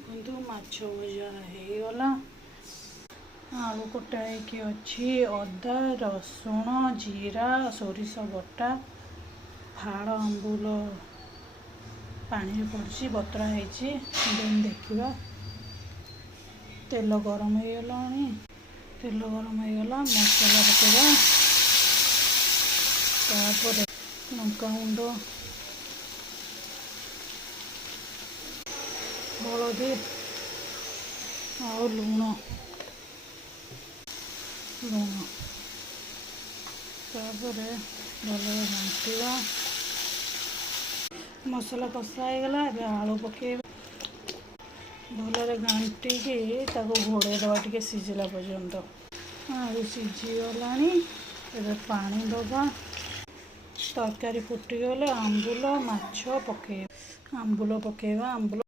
देखु माछ भजा होगला आलू कटा अच्छी अदा रसुण जीरा सोरिष बटा फाड़ अम्बुल पानी पड़ी बतरा होती देखा तेल गरम हो गला तेल गरम हो गला मसला पकेगा तापर लंका गुंड हलदी और लुण तापर भल घाटा मसला कषा होगला आलू पके भल घाटिकी घोड़े दबा टे सीझला पर्यंत आलू सीझीगला पानी दबा तरकारी फुटीगले आंबुल माछ पके आंबुल पकेवा आंबुल